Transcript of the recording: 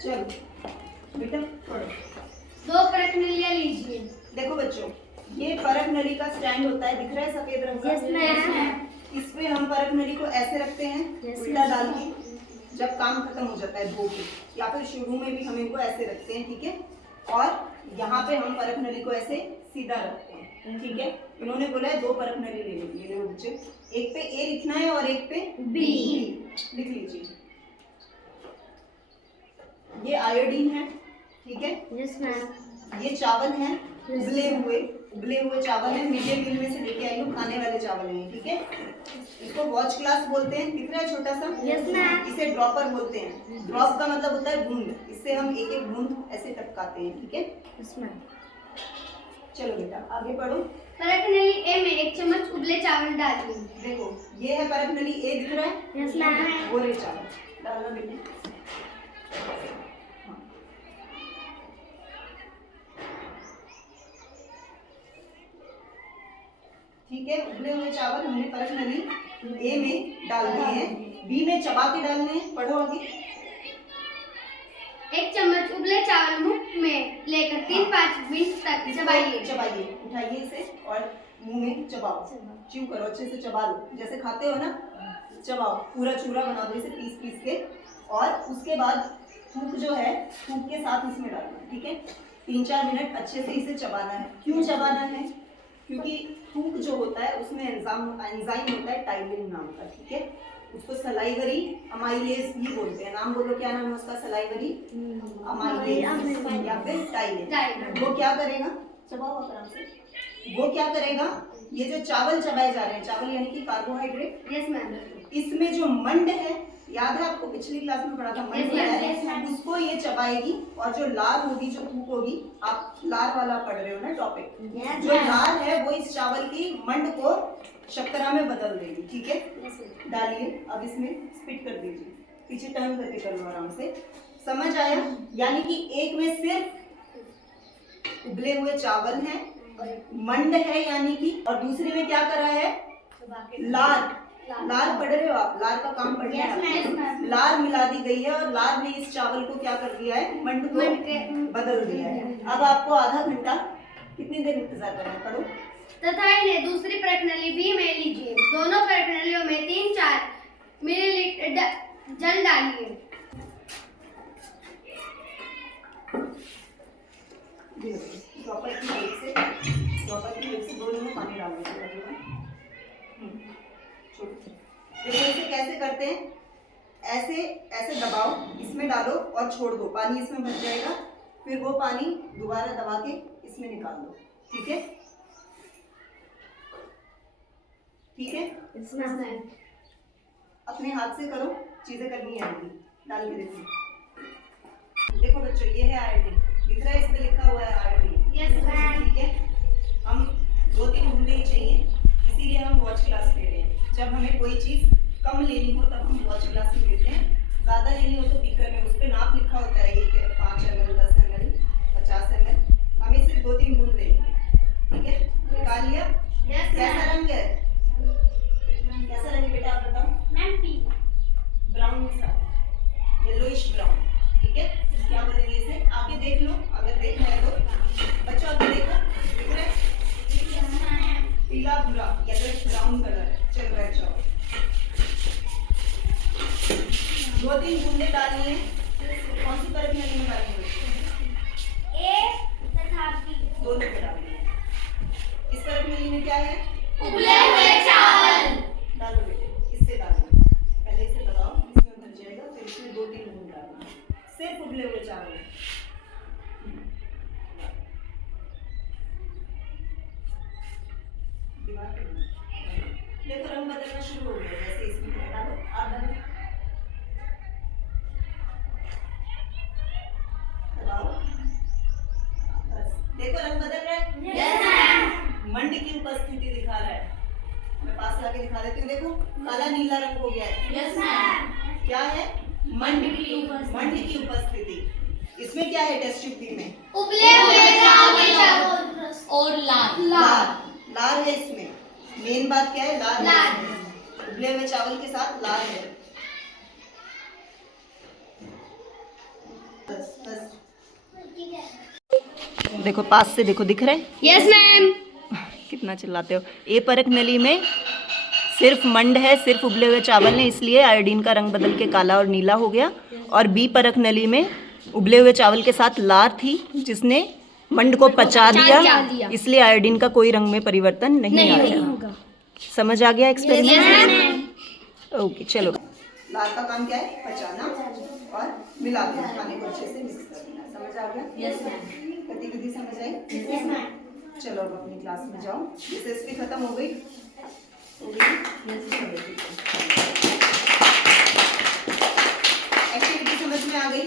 चलो बेटा पढ़ो। 2 परख नलियाँ लीजिए। देखो बच्चों, ये परख नली का स्टैंड होता है, दिख रहा है सफेद रंग का? Yes ma'am. इस पे हम परख नली को ऐसे रखते हैं, उल्टा डाल के, जब काम खत्म हो जाता है धो के, या फिर शुरू में भी हम इनको ऐसे रखते हैं, ठीक है। और यहाँ पे हम परख नली को ऐसे सीधा रखते हैं, ठीक है। इन्होंने बोला है 2 परख नली ले लीजिए बच्चे, एक पे ए लिखना है और एक पे बी लिख लीजिए। ये आयोडीन है, ठीक है। Yes ma'am. ये चावल है, उबले हुए चावल है, मिड डे मील में से लेके आई हूँ, खाने वाले चावल हैं, ठीक है। इसको वॉच क्लास बोलते हैं, दिख रहा है छोटा सा? Yes ma'am. इसे ड्रॉपर बोलते हैं। ड्रॉप का मतलब होता है बूंद, इससे हम एक एक बूंद ऐसे टपकाते हैं, ठीक है। Yes ma'am. चलो बेटा आगे पढ़ो। परख नली ए में 1 चम्मच उबले चावल डालिए। देखो ये है परख नली ए, दिख रहा है? Yes ma'am. गोरे चावल डालना बेटा। ठीक है, उबले हुए चावल हमने परख नली ए में डाल दिए हैं, बी में चबा के डालने हैं। पढ़ो आगे। 1 चम्मच उबले चावल मुख में लेकर 3-5 मिनट तक चबाइए। चबाइए, उठाइए इसे और मुंह में चबाओ, च्यू करो, अच्छे से चबा लो, जैसे खाते हो ना, चबाओ, पूरा चूरा बना दो इसे पीस के। और उसके बाद थूक जो है, थूक के साथ इसमें डालना है, ठीक है। 3-4 मिनट अच्छे से इसे चबाना है। क्यों चबाना है? क्योंकि थूक जो होता है उसमें एंजाइम होता है टाइलिन नाम का, ठीक है। उसको सलाइवरी अमाइलेज भी बोलते हैं। नाम बोलो, क्या नाम है उसका? सलाइवरी अमाइलेज या फिर टाइलिन। वो क्या करेगा? चबाओ आराम से। वो क्या करेगा? ये जो चावल चबाए जा रहे हैं, चावल यानी कि कार्बोहाइड्रेट, यस मैम। इसमें जो मंड है, याद है आपको पिछली क्लास में पढ़ा था, मंड है, उसको ये चबाएगी। और जो लार होगी, जो थूक होगी, आप लार वाला पढ़ रहे हो ना टॉपिक, जो लार है वो इस चावल की मंड को शक्करा में बदल देगी, ठीक है। डालिए, अब इसमें स्पिट कर दीजिए, पीछे टर्न करके कर लो आराम से। समझ आया? यानी कि एक में सिर्फ उबले हुए चावल हैं, मंड है यानी कि, और दूसरे में क्या करा है? लार। लार पढ़ रहे हो आप? लार का काम पढ़ रहे हैं? लार मिला दी गई है और लार ने इस चावल को क्या कर दिया है? मंड को बदल दिया है। अब आपको आधा घंटा कितनी देर इंतजार करना है? पढ़ो। तथा इन्हें दूसरी परख नली बी में लीजिए। दोनों परख नलियों में 3-4 मिलीलीटर जल डालिए। ड्रॉपर की हेल्प से दोनों में पानी डाल दीजिए। देखो इसे कैसे करते हैं? ऐसे दबाओ, इसमें डालो और छोड़ दो, पानी इसमें भर जाएगा। फिर वो पानी दोबारा दबा के इसमें निकाल दो, ठीक है। ठीक है, अपने हाथ से करो, चीजें करनी आएगी। डाल के देखो। देखो बच्चों, ये है आयोडीन, दिख रहा है? इस पे लिखा हुआ है आयोडीन। Yes ma'am. ठीक है, हम 2-3 बूंदे ही चाहिए, इसीलिए हम वॉच क्लास ले रहे हैं। जब हमें कोई चीज कम लेनी हो तब हम वॉच ग्लास में लेते हैं, ज़्यादा लेनी हो तो बीकर में, उस पर नाप लिखा होता है, ये 5 ml, 10 ml, 50 ml। हमें सिर्फ 2-3 बूंद लेनी है, ठीक है। निकाल लिया? कैसा रंग है? कैसा रंग है बेटा, आप बताओ? मैम पीला, ब्राउन सा, येलोइश ब्राउन, ठीक है। क्या बोलेंगे इसे? आगे देख लो, अगर देखना है तो बच्चों आगे देखो, दिख रहा है? पीला भूरा, येलोइश ब्राउन कलर चल रहा है। चलो 2-3 बूंदे डालनी है। कौन सी परख नली में डालनी है? ए तथा बी दोनों पे डालनी है। इस परख नली में क्या है? उबले हुए चावल। डालो बेटे, इससे डालना, पहले इसे दबाओ, इसमें भर जाएगा, फिर इसमें 2-3 बूंद डालना, सिर्फ उबले हुए चावल। देखो रंग बदलना शुरू हो गया, जैसे इसमें डालो, आप डालो, दबाओ, बस देखो रंग बदल रहा है। Yes ma'am. मंड की उपस्थिति दिखा रहा है। मैं पास लाके दिखा देती हूँ, देखो काला नीला रंग हो गया है। Yes ma'am. क्या है? मंड की उपस्थिति। इसमें क्या है? टेस्ट ट्यूब बी में उबले हुए चावल और लार है। इसमें मेन बात क्या है? लार है। उबले हुए चावल के साथ लार है। देखो पास से देखो, दिख रहा है? Yes ma'am. कितना चिल्लाते हो। ए परख नली में सिर्फ मंड है, सिर्फ उबले हुए चावल ने, इसलिए आयोडीन का रंग बदल के काला और नीला हो गया। और बी परख नली में उबले हुए चावल के साथ लार थी जिसने मंड को पचा दिया, इसलिए आयोडीन का कोई रंग में परिवर्तन नहीं आया। समझ आ गया एक्सपेरिमेंट? ओके चलो। लार का काम क्या है? पचाना और मिला देना, खाने को अच्छे से मिक्स कर देना। समझ आ गया? Yes ma'am. गतिविधि समझ आई? Yes ma'am. चलो अब अपनी क्लास में जाओ। एसएसपी खत्म हो गई? एक्टिविटी समझ में आ गई?